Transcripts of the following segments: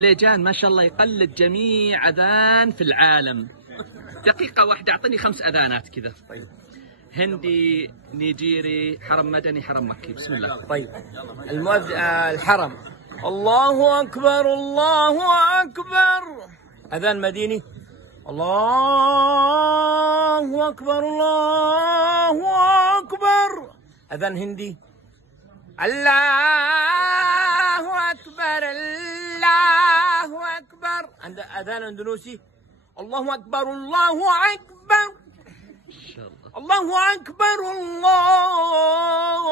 ليجان ما شاء الله يقلد جميع أذان في العالم. دقيقة واحدة أعطني 5 أذانات كذا. طيب. هندي، نيجيري، حرم مدني، حرم مكي. بسم الله. طيب. الحرم. الله أكبر الله أكبر. أذان مديني. الله أكبر الله أكبر. أذان هندي. الله أكبر الله أكبر. عند أذان أندونيسي. الله أكبر الله أكبر. إن شاء الله. الله أكبر الله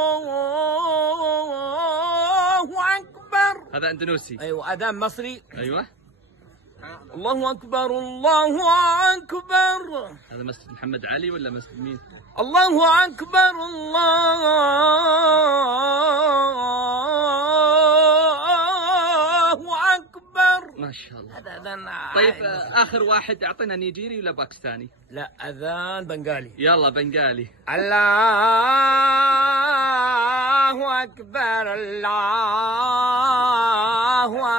أكبر. هذا أندونيسي. أيوة. أذان مصري. أيوة. الله أكبر الله أكبر. هذا مسجد محمد علي ولا مسجد مين؟ الله أكبر الله أكبر. ما شاء الله. هذا أذان. طيب آخر واحد أعطينا نيجيري ولا باكستاني؟ لا، أذان بنغالي. يلا بنغالي. الله أكبر الله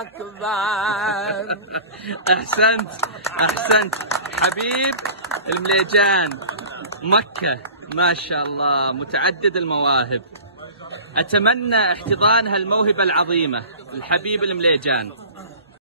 أكبر. أحسنت أحسنت حبيب المليجان. مكة ما شاء الله متعدد المواهب. أتمنى احتضان هالموهبة العظيمة الحبيب المليجان.